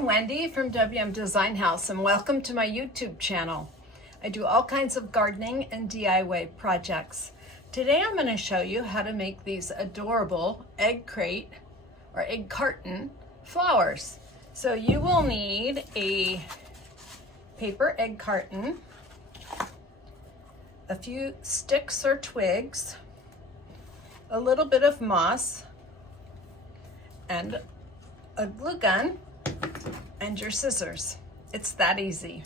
I'm Wendy from WM Design House, and welcome to my YouTube channel. I do all kinds of gardening and DIY projects. Today I'm going to show you how to make these adorable egg crate or egg carton flowers. So you will need a paper egg carton, a few sticks or twigs, a little bit of moss, and a glue gun, and your scissors. It's that easy.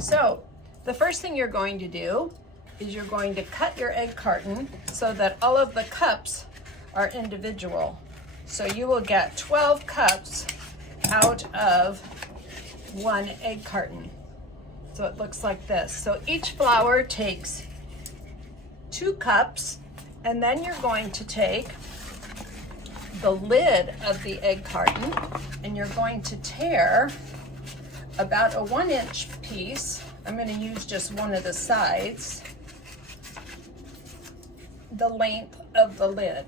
So the first thing you're going to do is you're going to cut your egg carton so that all of the cups are individual. So you will get 12 cups out of one egg carton. So it looks like this. So each flower takes 2 cups, and then you're going to take the lid of the egg carton and you're going to tear about a 1-inch piece. I'm going to use just one of the sides, the length of the lid.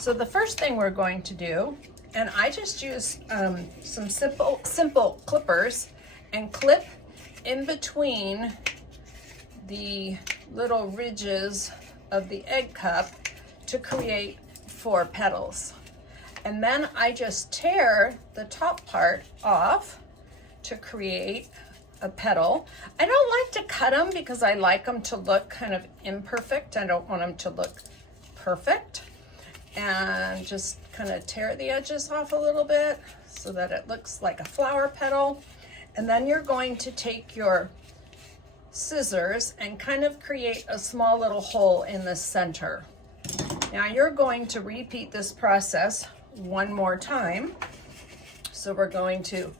So the first thing we're going to do, and I just use some simple clippers and clip in between the little ridges of the egg cup to create 4 petals. And then I just tear the top part off to create a petal. I don't like to cut them because I like them to look kind of imperfect. I don't want them to look perfect. And just kind of tear the edges off a little bit so that it looks like a flower petal. And then you're going to take your scissors and kind of create a small little hole in the center. Now you're going to repeat this process one more time. So we're going to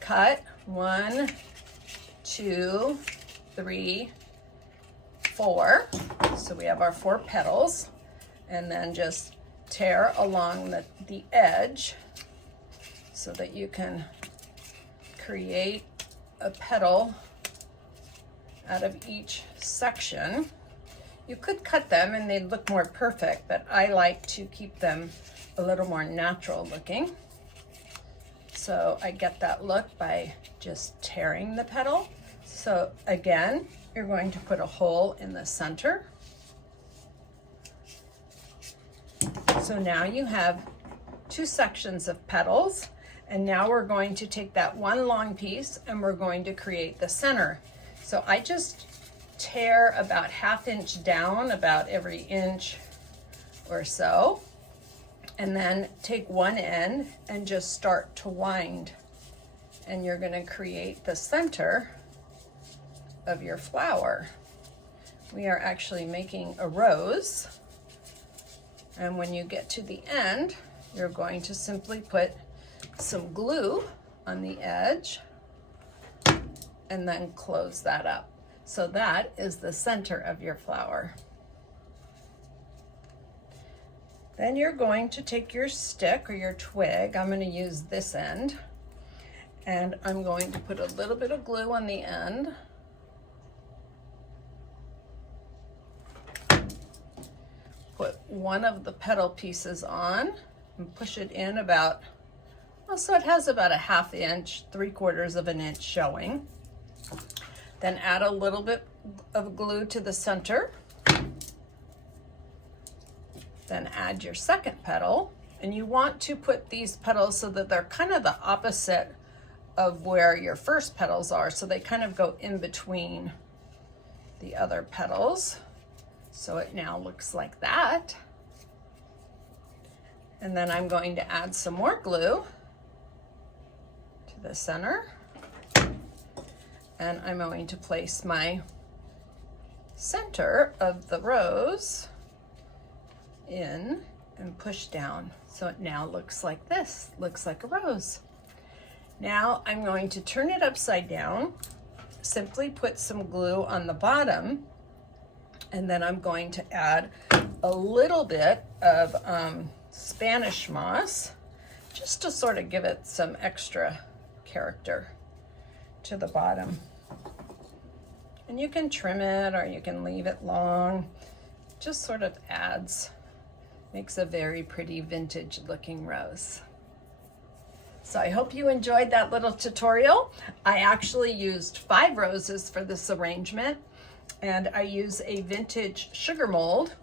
cut 1, 2, 3, 4. So we have our 4 petals, and then just tear along the edge so that you can create a petal out of each section. You could cut them and they'd look more perfect, but I like to keep them a little more natural looking. So I get that look by just tearing the petal. So again, you're going to put a hole in the center. So now you have 2 sections of petals, and now we're going to take that one long piece and we're going to create the center. So I just tear about 1/2 inch down, about every inch or so, and then take one end and just start to wind, and you're going to create the center of your flower. We are actually making a rose, and when you get to the end, you're going to simply put some glue on the edge and then close that up. So that is the center of your flower. Then you're going to take your stick or your twig. I'm going to use this end, and I'm going to put a little bit of glue on the end. Put one of the petal pieces on and push it in about, well, so it has about a 1/2 inch, 3/4 of an inch showing. Then add a little bit of glue to the center. Then add your second petal, and you want to put these petals so that they're kind of the opposite of where your first petals are, so they kind of go in between the other petals. So it now looks like that. And then I'm going to add some more glue to the center. And I'm going to place my center of the rose in and push down. So it now looks like this, looks like a rose. Now I'm going to turn it upside down, simply put some glue on the bottom, and then I'm going to add a little bit of Spanish moss, just to sort of give it some extra character to the bottom. And you can trim it or you can leave it long. Just sort of adds, makes a very pretty vintage looking rose. So I hope you enjoyed that little tutorial. I actually used 5 roses for this arrangement, and I use a vintage sugar mold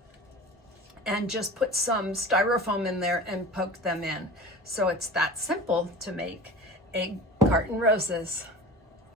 and just put some styrofoam in there and poke them in. So it's that simple to make a Carton Roses.